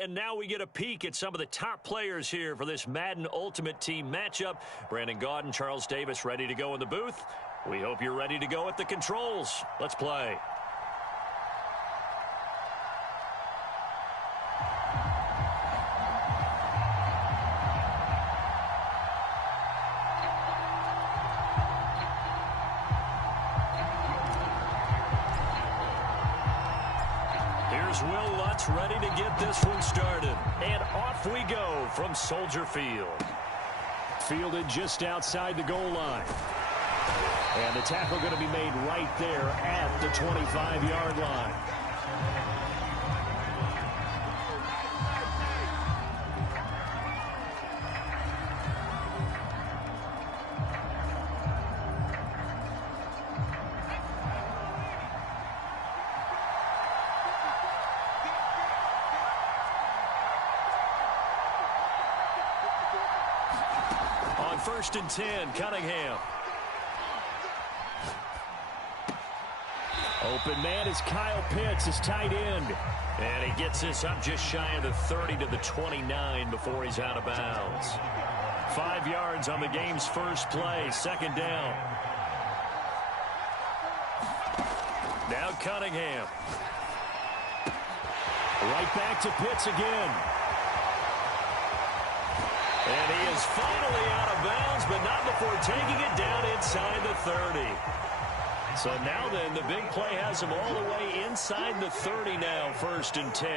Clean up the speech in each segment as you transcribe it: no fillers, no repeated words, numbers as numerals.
And now we get a peek at some of the top players here for this Madden Ultimate Team matchup. Brandon Gaudin, Charles Davis ready to go in the booth. We hope you're ready to go at the controls. Let's play. Will Lutz ready to get this one started. And off we go from Soldier Field. Fielded just outside the goal line. And the tackle going to be made right there at the 25-yard line. First and 10, Cunningham. Open man is Kyle Pitts, his tight end. And he gets this up just shy of the 30 to the 29 before he's out of bounds. 5 yards on the game's first play, second down. Now Cunningham. Right back to Pitts again. And he is finally out of bounds, but not before taking it down inside the 30. So now then, the big play has him all the way inside the 30 now, first and 10.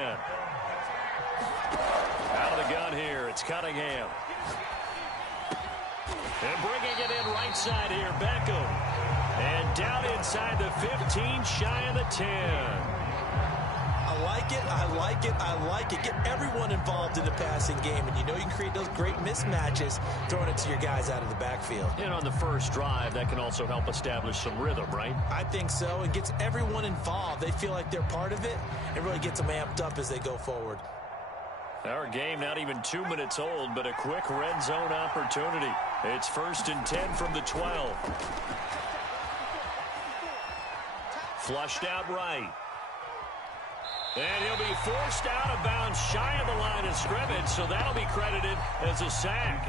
Out of the gun here, it's Cunningham. And bringing it in right side here, Beckham. And down inside the 15, shy of the 10. I like it, I like it, I like it. Get everyone involved in the passing game, and you know you can create those great mismatches throwing it to your guys out of the backfield. And on the first drive, that can also help establish some rhythm, right? I think so. It gets everyone involved. They feel like they're part of it. It really gets them amped up as they go forward. Our game not even 2 minutes old, but a quick red zone opportunity. It's first and 10 from the 12. Flushed out right. And he'll be forced out of bounds shy of the line of scrimmage, so that'll be credited as a sack.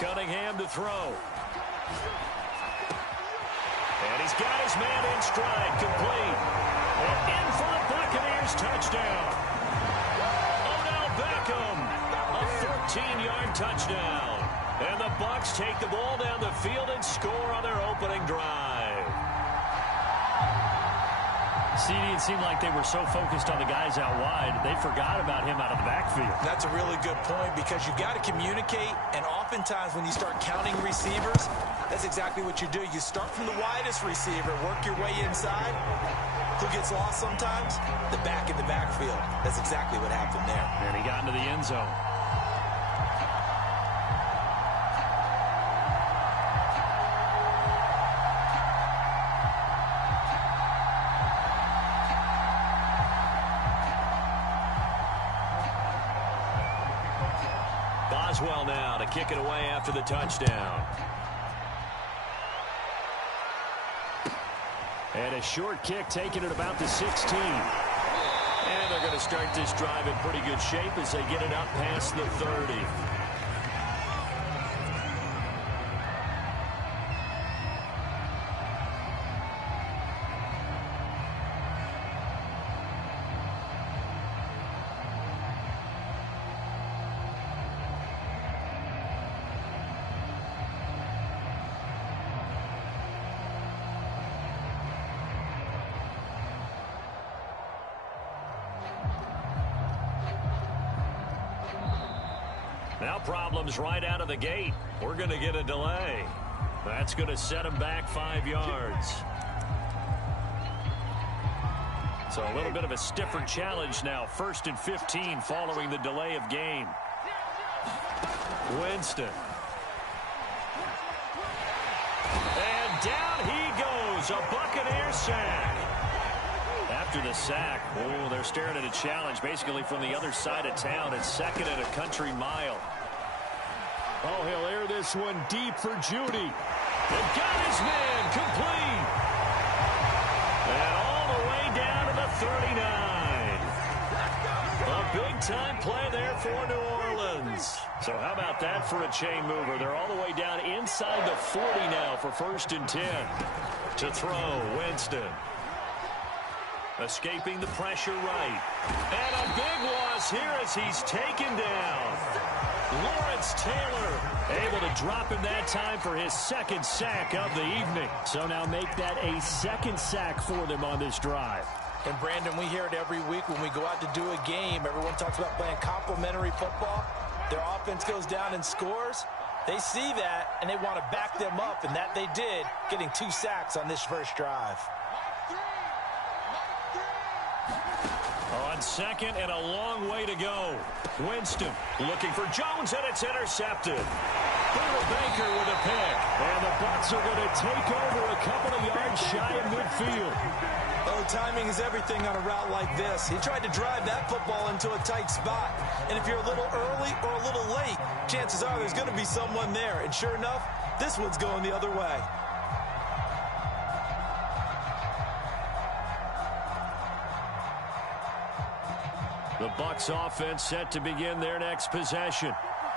Cunningham to throw. And he's got his man in stride, complete. And in for the Buccaneers touchdown. Odell Beckham, a 14-yard touchdown. And the Bucs take the ball down the field and score on their opening drive. CD, it seemed like they were so focused on the guys out wide, they forgot about him out of the backfield. That's a really good point because you've got to communicate, and oftentimes when you start counting receivers, that's exactly what you do. You start from the widest receiver, work your way inside. Who gets lost sometimes? The back in the backfield. That's exactly what happened there. And he got into the end zone. Boswell now to kick it away after the touchdown. And a short kick taken at about the 16. And they're going to start this drive in pretty good shape as they get it up past the 30. Now problems right out of the gate. We're going to get a delay. That's going to set him back 5 yards. So a little bit of a stiffer challenge now. First and 15 following the delay of game. Winston. And down he goes. A Buccaneer sack. After the sack, oh, they're staring at a challenge basically from the other side of town. It's second and a country mile. Oh, he'll air this one deep for Judy. And got his man complete. And all the way down to the 39. A big-time play there for New Orleans. So how about that for a chain mover? They're all the way down inside the 40 now for 1st and 10. To throw, Winston. Escaping the pressure right. And a big loss here as he's taken down. Lawrence Taylor able to drop him that time for his 2nd sack of the evening. So now make that a 2nd sack for them on this drive. And, Brandon, we hear it every week when we go out to do a game. Everyone talks about playing complementary football. Their offense goes down and scores. They see that, and they want to back them up, and that they did, getting 2 sacks on this first drive. On 2nd and a long way to go. Winston looking for Jones, and it's intercepted. Baker with a pick. And the Bucs are going to take over a couple of yards shy of midfield. Oh, timing is everything on a route like this. He tried to drive that football into a tight spot. And if you're a little early or a little late, chances are there's going to be someone there. And sure enough, this one's going the other way. The Bucs offense set to begin their next possession.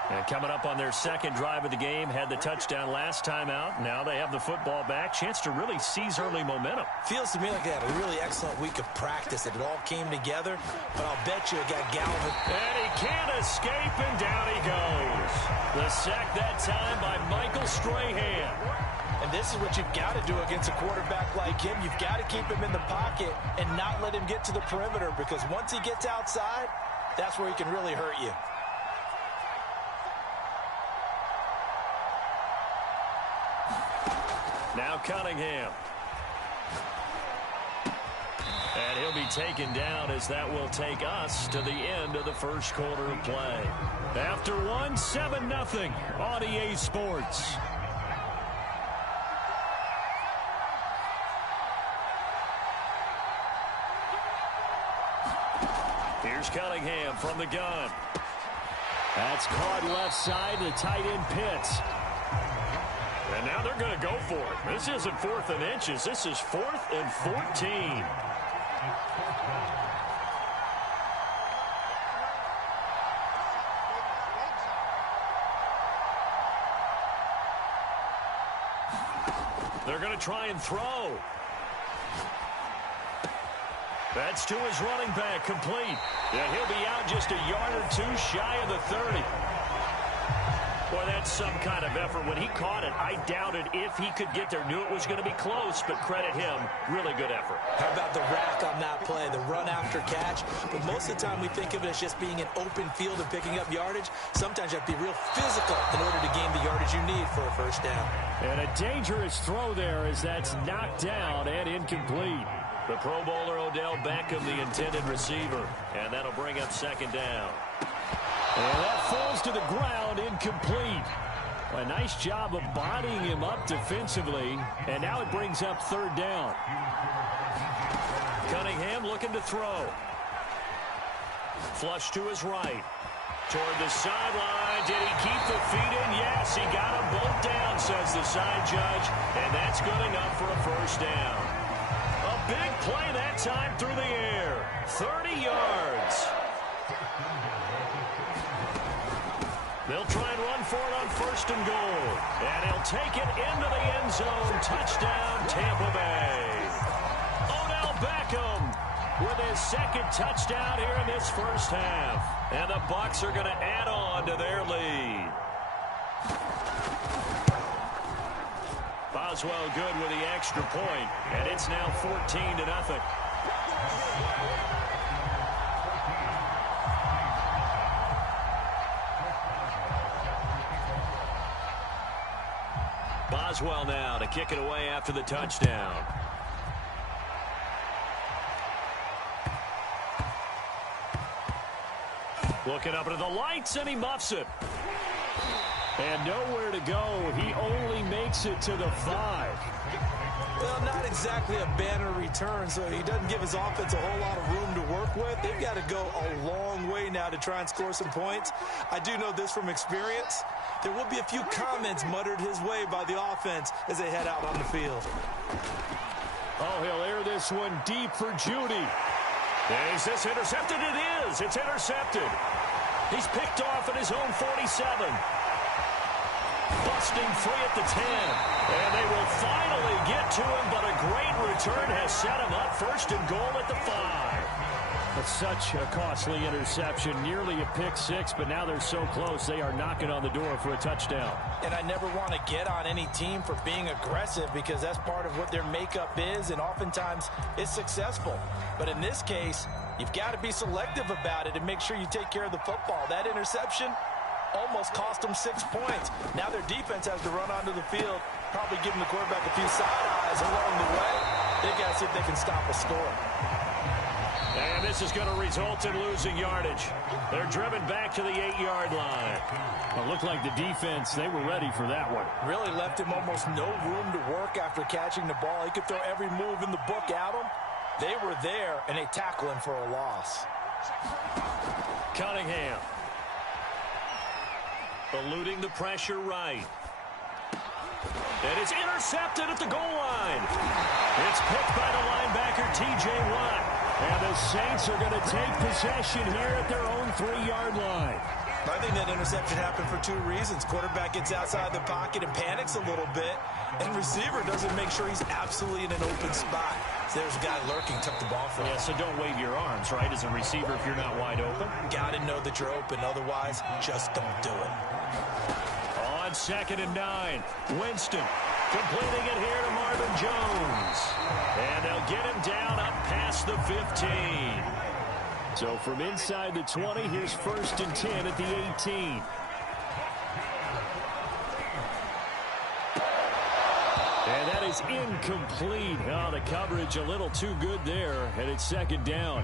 And coming up on their 2nd drive of the game, had the touchdown last time out. Now they have the football back. Chance to really seize early momentum. Feels to me like they had a really excellent week of practice. It all came together, but I'll bet you it got Galvin. And he can't escape, and down he goes. The sack that time by Michael Strahan. And this is what you've got to do against a quarterback like him. You've got to keep him in the pocket and not let him get to the perimeter, because once he gets outside, that's where he can really hurt you. Now Cunningham. And he'll be taken down as that will take us to the end of the first quarter of play. After one, 7-0 on EA Sports. Here's Cunningham from the gun. That's caught left side, the tight end Pitts. And now they're going to go for it. This isn't 4th and inches. This is 4th and 14. They're going to try and throw. That's to his running back, complete. Yeah, he'll be out just a yard or 2 shy of the 30. Boy, that's some kind of effort. When he caught it, I doubted if he could get there. Knew it was going to be close, but credit him. Really good effort. How about the rack on that play, the run after catch? But most of the time we think of it as just being an open field and picking up yardage. Sometimes you have to be real physical in order to gain the yardage you need for a first down. And a dangerous throw there as that's knocked down and incomplete. The Pro Bowler Odell Beckham, the intended receiver. And that'll bring up 2nd down. And that falls to the ground, incomplete. A nice job of bodying him up defensively. And now it brings up 3rd down. Cunningham looking to throw. Flush to his right. Toward the sideline. Did he keep the feet in? Yes, he got them both down, says the side judge. And that's good enough for a first down. A big play that time through the air. 30 yards. They'll try and run for it on 1st and goal. And he'll take it into the end zone. Touchdown, Tampa Bay. Odell Beckham with his 2nd touchdown here in this first half. And the Bucs are going to add on to their lead. Boswell good with the extra point. And it's now 14-0. Boswell now to kick it away after the touchdown. Looking up into the lights, and he muffs it. And nowhere to go. He only makes it to the 5. Well, not exactly a banner return, so he doesn't give his offense a whole lot of room to work stuck with, they've got to go a long way now to try and score some points. I do know this from experience. There will be a few comments muttered his way by the offense as they head out on the field. Oh, he'll air this one deep for Judy. Is this intercepted? It is. It's intercepted. He's picked off at his own 47. Busting free at the 10. And they will finally get to him, but a great return has set him up first and goal at the 5. But such a costly interception, nearly a pick six, but now they're so close they are knocking on the door for a touchdown. And I never want to get on any team for being aggressive because that's part of what their makeup is, and oftentimes it's successful. But in this case, you've got to be selective about it and make sure you take care of the football. That interception almost cost them 6 points. Now their defense has to run onto the field, probably giving the quarterback a few side eyes along the way. They've got to see if they can stop a score. And this is going to result in losing yardage. They're driven back to the 8-yard line. It looked like the defense, they were ready for that one. Really left him almost no room to work after catching the ball. He could throw every move in the book at him. They were there, and they tackle him for a loss. Cunningham. Eluding the pressure right. And it's intercepted at the goal line. It's picked by the linebacker, T.J. Watt. And the Saints are going to take possession here at their own 3-yard line. I think that interception happened for 2 reasons. Quarterback gets outside the pocket and panics a little bit, and receiver doesn't make sure he's absolutely in an open spot. So there's a guy lurking, took the ball from him. Yeah, so don't wave your arms, right, as a receiver if you're not wide open. Got to know that you're open. Otherwise, just don't do it. On 2nd and 9, Winston completing it here to Marvin Jones. And they'll get him down up past the 15. So from inside the 20, here's 1st and 10 at the 18. And that is incomplete. Oh, the coverage a little too good there, and it's 2nd down.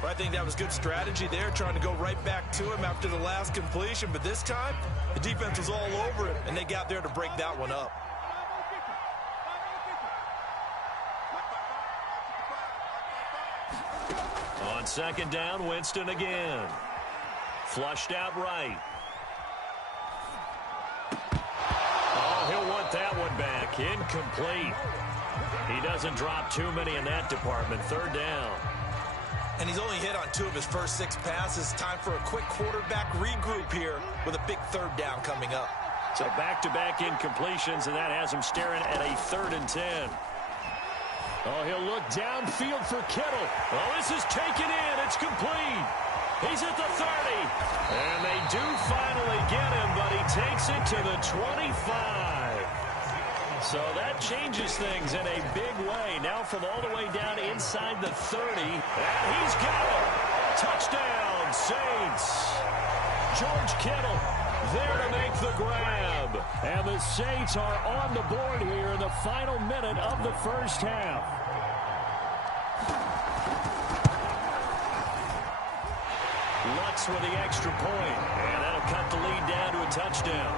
Well, I think that was good strategy there, trying to go right back to him after the last completion. But this time, the defense was all over it, and they got there to break that one up. On 2nd down, Winston again. Flushed out right. Oh, he'll want that one back. Incomplete. He doesn't drop too many in that department. 3rd down. And he's only hit on 2 of his first 6 passes. Time for a quick quarterback regroup here with a big 3rd down coming up. So back-to-back incompletions, and that has him staring at a 3rd and 10. Oh, he'll look downfield for Kittle. Oh, this is taken in. It's complete. He's at the 30. And they do finally get him, but he takes it to the 25. So that changes things in a big way. Now from all the way down inside the 30. And he's got it. Touchdown, Saints. George Kittle there to make the grab. And the Saints are on the board here in the final minute of the 1st half. Lutz with the extra point. And that'll cut the lead down to a touchdown.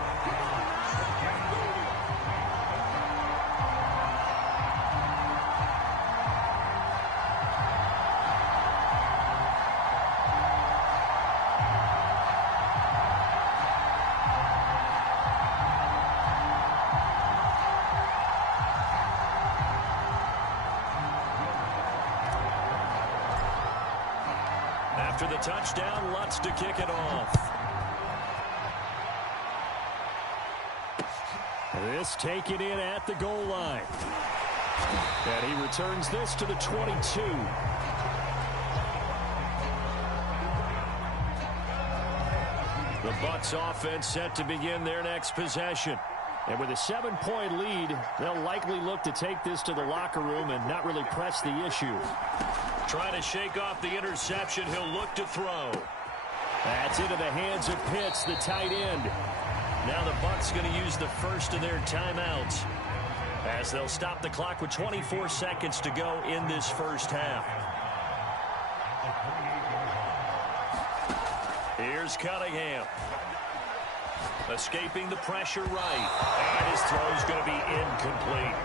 After the touchdown, Lutz to kick it off. This taken in at the goal line. And he returns this to the 22. The Bucs offense set to begin their next possession. And with a 7-point lead, they'll likely look to take this to the locker room and not really press the issue. Trying to shake off the interception, he'll look to throw. That's into the hands of Pitts, the tight end. Now the Bucs going to use the first of their timeouts as they'll stop the clock with 24 seconds to go in this 1st half. Here's Cunningham. Escaping the pressure right. And his throw's going to be incomplete.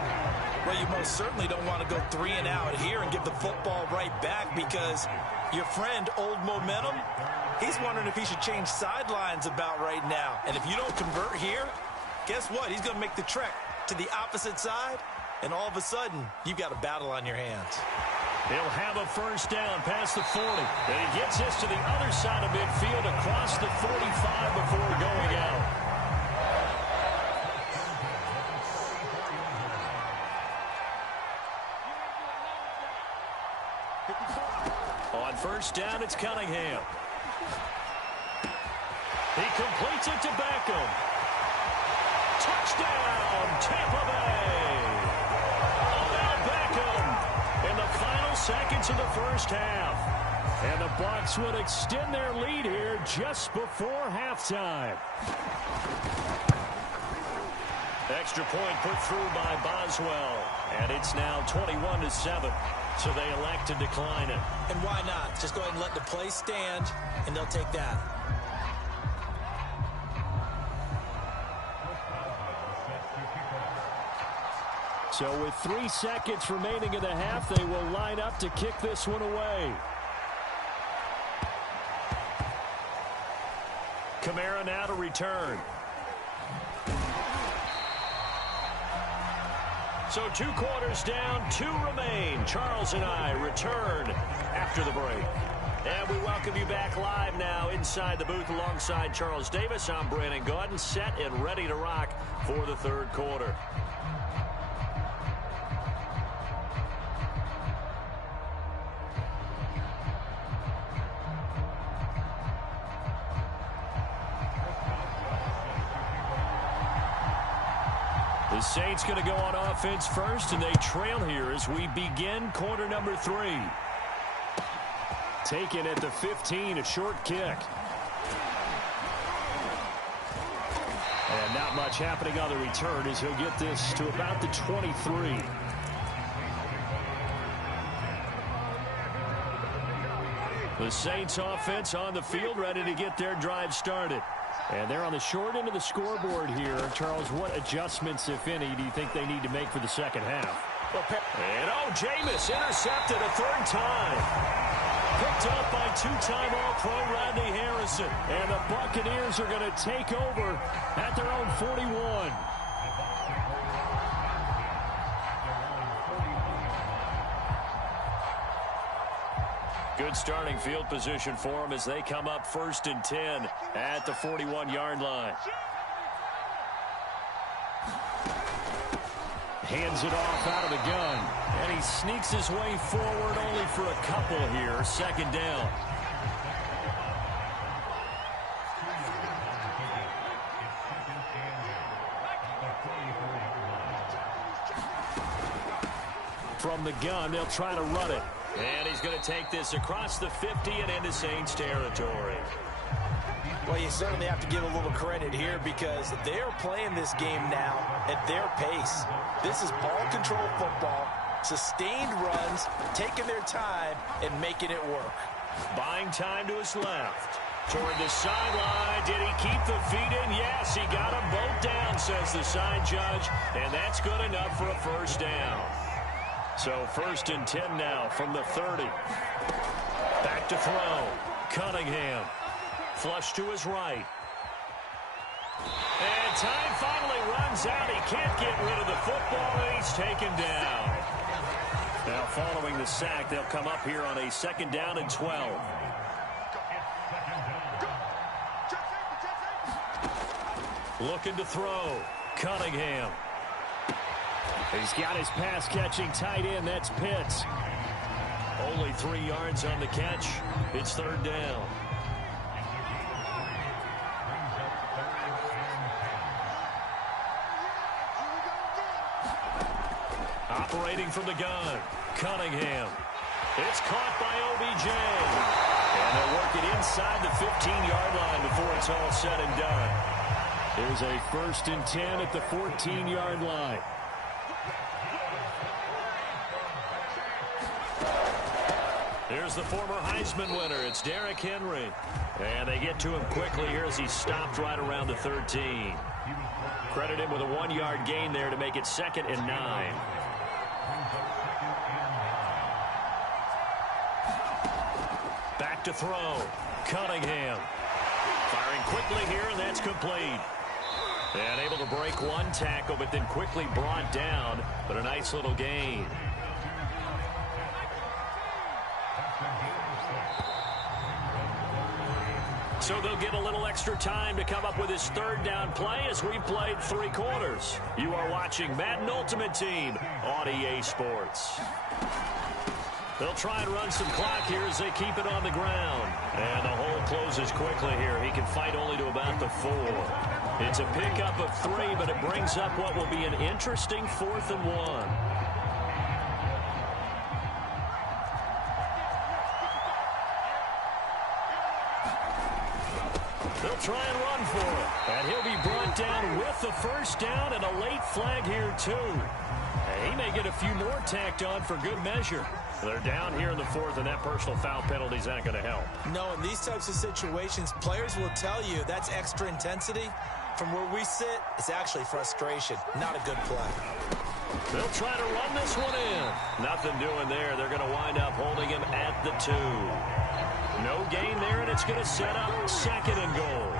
Well, you most certainly don't want to go 3 and out here and give the football right back, because your friend, Old Momentum, he's wondering if he should change sidelines about right now. And if you don't convert here, guess what? He's going to make the trek to the opposite side, and all of a sudden, you've got a battle on your hands. He'll have a first down past the 40. And he gets this to the other side of midfield across the 45 before going out. On first down, it's Cunningham. He completes it to Beckham. Touchdown, Tampa Bay. Odell Beckham in the final seconds of the first half. And the Bucs would extend their lead here just before halftime. Extra point put through by Boswell. And it's now 21-7. So they elect to decline it. And why not? Just go ahead and let the play stand, and they'll take that. So with 3 seconds remaining in the half, they will line up to kick this one away. Kamara now to return. So 2 quarters down, 2 remain. Charles and I return after the break. And we welcome you back live now inside the booth alongside Charles Davis. I'm Brandon Gaudin, set and ready to rock for the third quarter. The Saints going to go on offense first, and they trail here as we begin quarter number 3. Taken at the 15, a short kick. And not much happening on the return as he'll get this to about the 23. The Saints offense on the field, ready to get their drive started. And they're on the short end of the scoreboard here. Charles, what adjustments, if any, do you think they need to make for the second half? And, Jameis intercepted a 3rd time. Picked up by 2-time All-Pro Rodney Harrison. And the Buccaneers are going to take over at their own 41. Good starting field position for them as they come up 1st and 10 at the 41-yard line. Hands it off out of the gun. And he sneaks his way forward only for a couple here. 2nd down. From the gun, they'll try to run it. And he's going to take this across the 50 and into Saints territory. Well, you certainly have to give a little credit here, because they're playing this game now at their pace. This is ball control football, sustained runs, taking their time and making it work. Buying time to his left. Toward the sideline. Did he keep the feet in? Yes, he got them both down, says the side judge. And that's good enough for a first down. So 1st and 10 now from the 30. Back to throw. Cunningham. Flush to his right. And time finally runs out. He can't get rid of the football, and he's taken down. Now following the sack, they'll come up here on a 2nd down and 12. Looking to throw. Cunningham. He's got his pass-catching tight end. That's Pitts. Only 3 yards on the catch. It's 3rd down. Operating from the gun. Cunningham. It's caught by OBJ. And they'll work it inside the 15-yard line before it's all said and done. There's a 1st and 10 at the 14-yard line. Here's the former Heisman winner. It's Derrick Henry. And they get to him quickly here as he stopped right around the 13. Credit him with a 1-yard gain there to make it 2nd and 9. Back to throw. Cunningham. Firing quickly here, and that's complete. And able to break one tackle, but then quickly brought down. But a nice little gain. So they'll get a little extra time to come up with his 3rd down play as we've played 3 quarters. You are watching Madden Ultimate Team on EA Sports. They'll try and run some clock here as they keep it on the ground. And the hole closes quickly here. He can fight only to about the 4. It's a pickup of 3, but it brings up what will be an interesting 4th and 1. They'll try and run for it. And he'll be brought down with the 1st down and a late flag here, too. And he may get a few more tacked on for good measure. They're down here in the 4th, and that personal foul penalty is not going to help. No, in these types of situations, players will tell you that's extra intensity. From where we sit, it's actually frustration, not a good play. They'll try to run this one in. Nothing doing there. They're going to wind up holding him at the 2. No gain there, and it's going to set up 2nd and goal.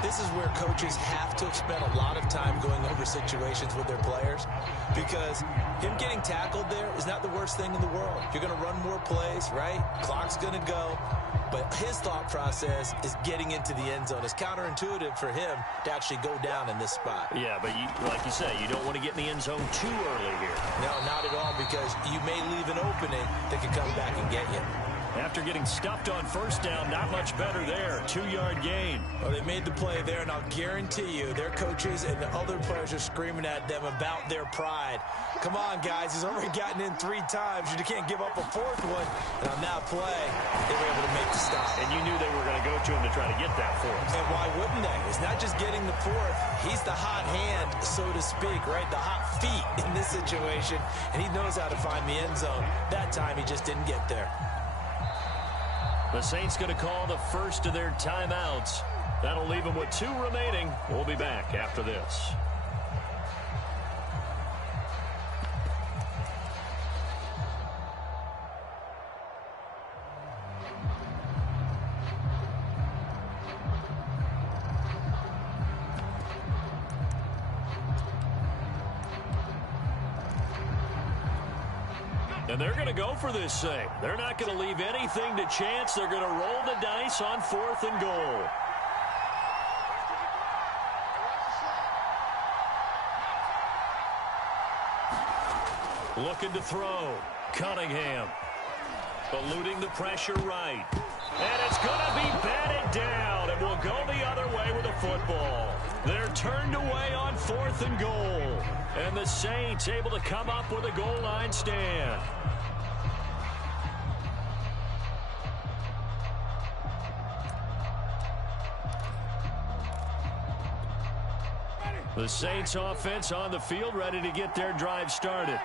This is where coaches have to spend a lot of time going over situations with their players, because him getting tackled there is not the worst thing in the world. You're going to run more plays, right? Clock's going to go. But his thought process is getting into the end zone. It's counterintuitive for him to actually go down in this spot. Yeah, but like you say, you don't want to get in the end zone too early here. No, not at all, because you may leave an opening that can come back and get you. After getting stuffed on 1st down, not much better there. 2-yard gain. Well, they made the play there, and I'll guarantee you their coaches and the other players are screaming at them about their pride. Come on, guys. He's already gotten in 3 times. You can't give up a 4th one. And on that play, they were able to make the stop. And you knew they were going to go to him to try to get that 4th. And why wouldn't they? It's not just getting the 4th. He's the hot hand, so to speak, right? The hot feet in this situation. And he knows how to find the end zone. That time, he just didn't get there. The Saints going to call the first of their timeouts. That'll leave them with 2 remaining. We'll be back after this. And they're going to go for this thing. They're not going to leave anything to chance. They're going to roll the dice on 4th and goal. Looking to throw. Cunningham. Eluding the pressure right. And it's going to be batted down. And will go the other way with the football. They're turned away on 4th and goal. And the Saints able to come up with a goal line stand. The Saints offense on the field, ready to get their drive started.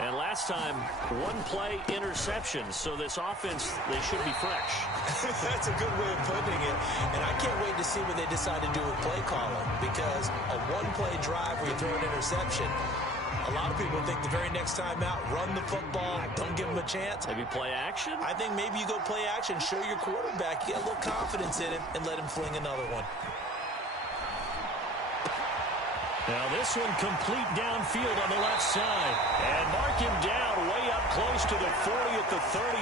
And last time, 1-play interception. So this offense, they should be fresh. That's a good way of putting it. And I can't wait to see what they decide to do with play calling. Because a 1-play drive where you throw an interception, a lot of people think the very next time out, run the football, don't give them a chance. Maybe play action? I think maybe you go play action, show your quarterback, you get a little confidence in him, and let him fling another one. Now this one complete downfield on the left side. And mark him down way up close to the 40 at the 39.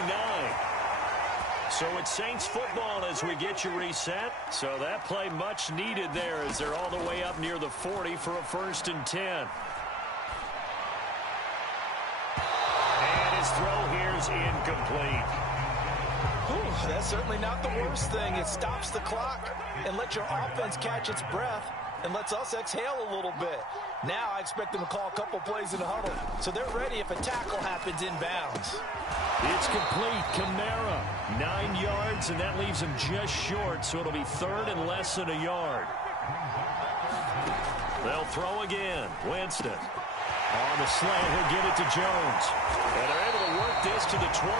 So it's Saints football as we get you reset. So that play much needed there as they're all the way up near the 40 for a 1st and 10. And his throw here is incomplete. Whew, that's certainly not the worst thing. It stops the clock and lets your offense catch its breath. And lets us exhale a little bit. Now I expect them to call a couple plays in the huddle. So they're ready if a tackle happens inbounds. It's complete. Kamara, 9 yards, and that leaves him just short. So it'll be 3rd and less than a yard. They'll throw again. Winston. On the slant, he'll get it to Jones. And they're able to work this to the 25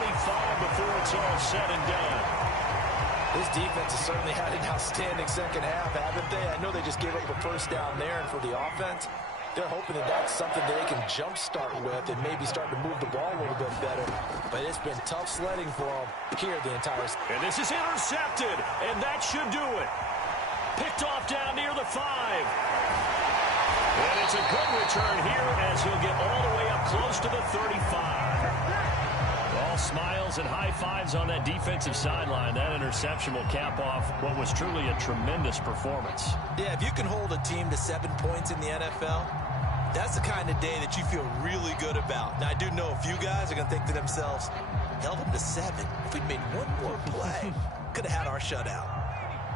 before it's all said and done. This defense has certainly had an outstanding second half, haven't they? I know they just gave up a first down there, and for the offense, they're hoping that that's something that they can jumpstart with and maybe start to move the ball a little bit better. But it's been tough sledding for them here the entire season. And this is intercepted, and that should do it. Picked off down near the 5. And it's a good return here as he'll get all the way up close to the 35. All smiles and high fives on that defensive sideline. That interception will cap off what was truly a tremendous performance. Yeah, if you can hold a team to 7 points in the NFL, that's the kind of day that you feel really good about. Now, I do know a few guys are going to think to themselves, held them to 7. If we'd made one more play, could have had our shutout.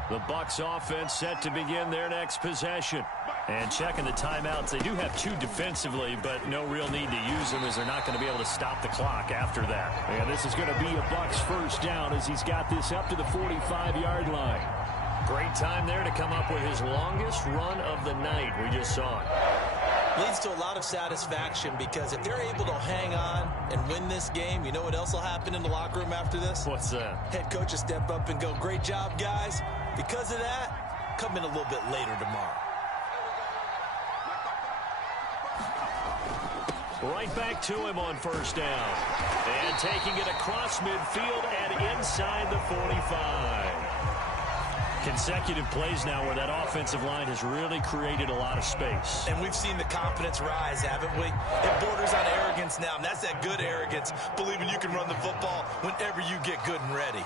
The Bucs offense set to begin their next possession. And checking the timeouts, they do have 2 defensively, but no real need to use them as they're not going to be able to stop the clock after that. And this is going to be a Bucs first down as he's got this up to the 45-yard line. Great time there to come up with his longest run of the night. We just saw it. Leads to a lot of satisfaction because if they're able to hang on and win this game, you know what else will happen in the locker room after this? What's that? Head coach will step up and go, great job, guys. Because of that, come in a little bit later tomorrow. Right back to him on first down. And taking it across midfield and inside the 45. Consecutive plays now where that offensive line has really created a lot of space. And we've seen the confidence rise, haven't we? It borders on arrogance now, and that's that good arrogance, believing you can run the football whenever you get good and ready.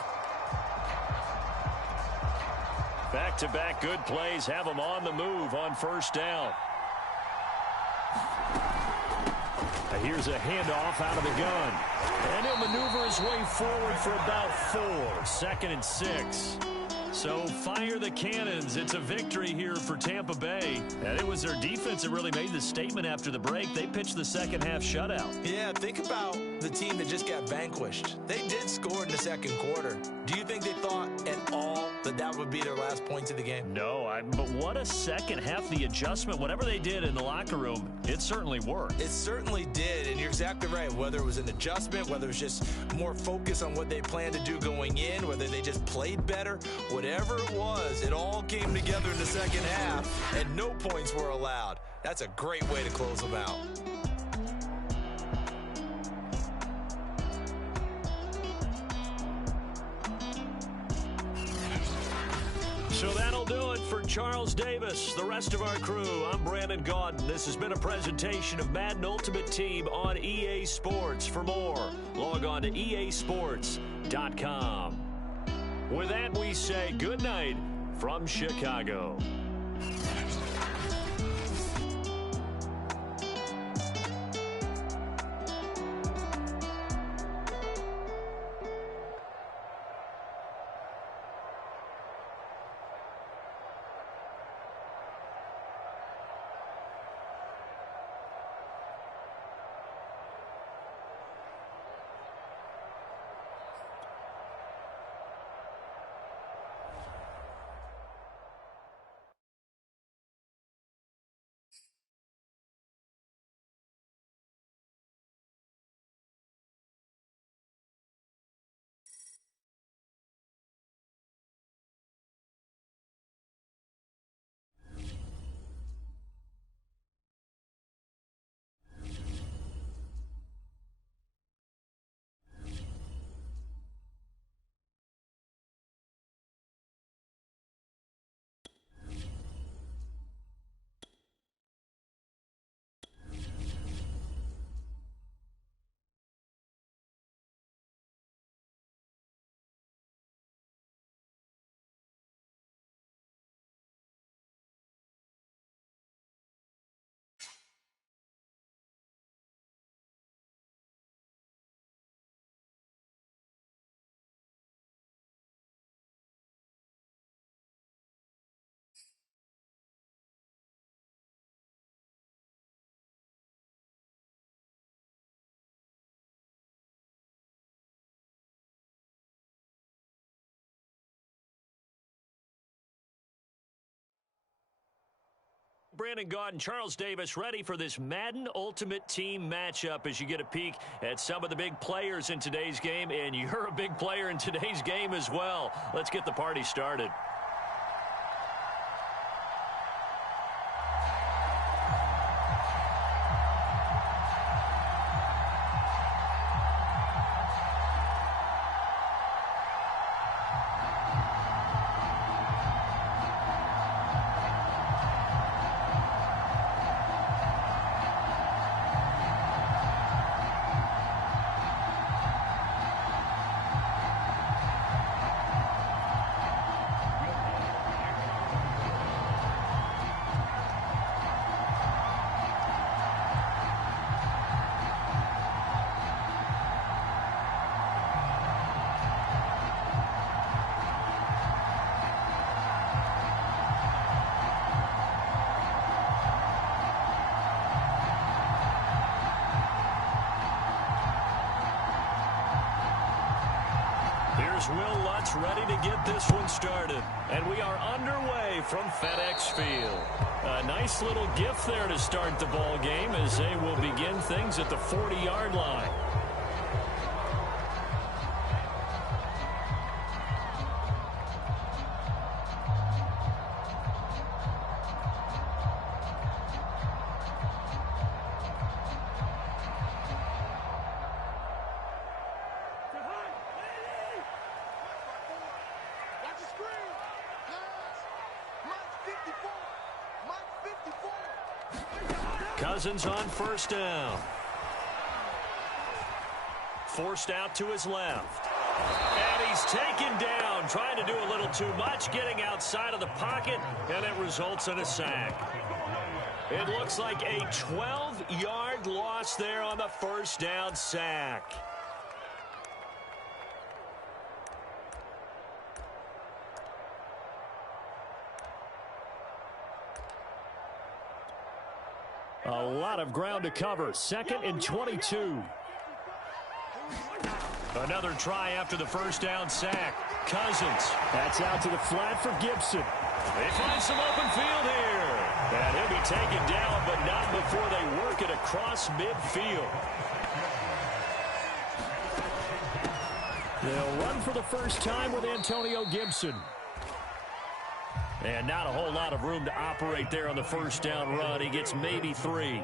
Back-to-back good plays have them on the move on first down. Here's a handoff out of the gun. And he'll maneuver his way forward for about 4. 2nd and 6. So fire the cannons. It's a victory here for Tampa Bay. And it was their defense that really made the statement after the break. They pitched the second half shutout. Yeah, think about the team that just got vanquished. They did score in the second quarter. Do you think they thought at all that that would be their last points of the game? No, but what a second half. The adjustment, whatever they did in the locker room, it certainly worked. It certainly did, and you're exactly right. Whether it was an adjustment, whether it was just more focus on what they planned to do going in, whether they just played better, whatever it was, it all came together in the second half, and no points were allowed. That's a great way to close them out. So that'll do it for Charles Davis, the rest of our crew. I'm Brandon Gaudin. This has been a presentation of Madden Ultimate Team on EA Sports. For more, log on to easports.com. With that, we say good night from Chicago. Brandon Gaudin, Charles Davis, ready for this Madden Ultimate Team matchup as you get a peek at some of the big players in today's game, and you're a big player in today's game as well. Let's get the party started. Will Lutz ready to get this one started. And we are underway from FedEx Field. A nice little gift there to start the ball game as they will begin things at the 40-yard line. Cousins on first down. Forced out to his left. And he's taken down, trying to do a little too much, getting outside of the pocket, and it results in a sack. It looks like a 12-yard loss there on the first down sack. A lot of ground to cover. 2nd and 22. Another try after the first down sack. Cousins. That's out to the flat for Gibson. They find some open field here. And he'll be taken down, but not before they work it across midfield. They'll run for the first time with Antonio Gibson. And not a whole lot of room to operate there on the first down run. He gets maybe 3.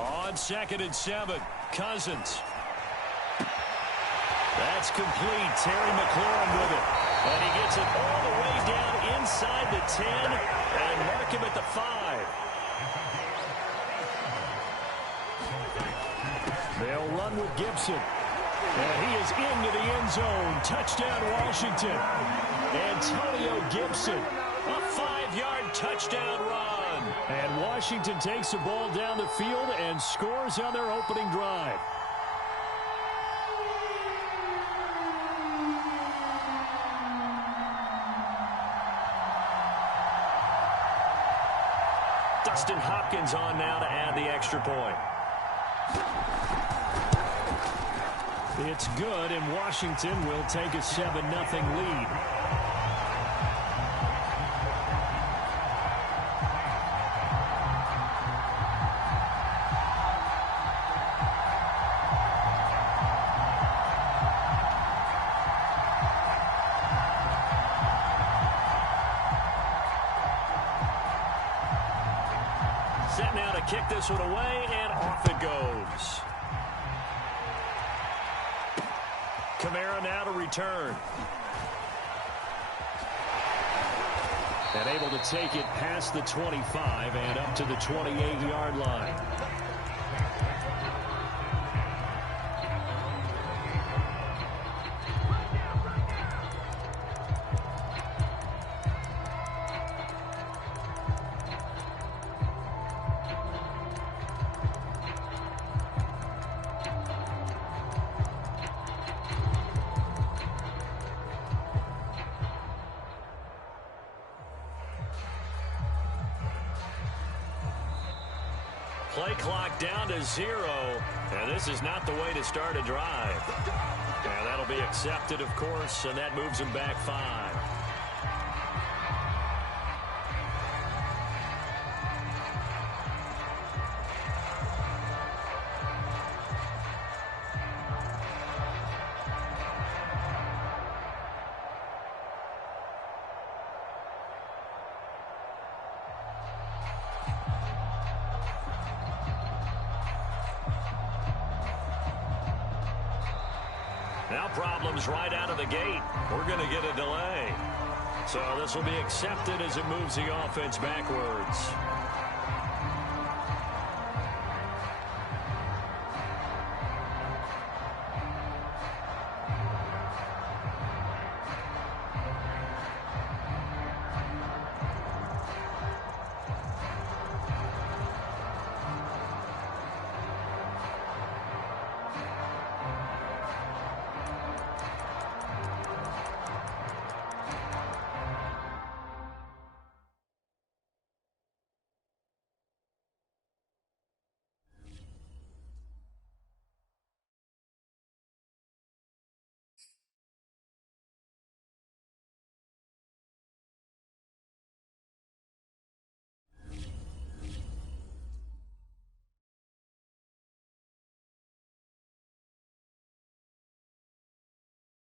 On 2nd and 7, Cousins. That's complete. Terry McLaurin with it. And he gets it all the way down inside the 10 and mark him at the 5. They'll run with Gibson. And he is into the end zone. Touchdown, Washington. Antonio Gibson, a 5-yard touchdown run. And Washington takes the ball down the field and scores on their opening drive. Dustin Hopkins on now to add the extra point. It's good, and Washington will take a 7-0 lead. Set now to kick this one away, and off it goes. Kamara now to return. And able to take it past the 25 and up to the 28-yard line. Play clock down to 0, and this is not the way to start a drive. And that'll be accepted, of course, and that moves them back 5. Now problems right out of the gate. We're going to get a delay. So this will be accepted as it moves the offense backwards.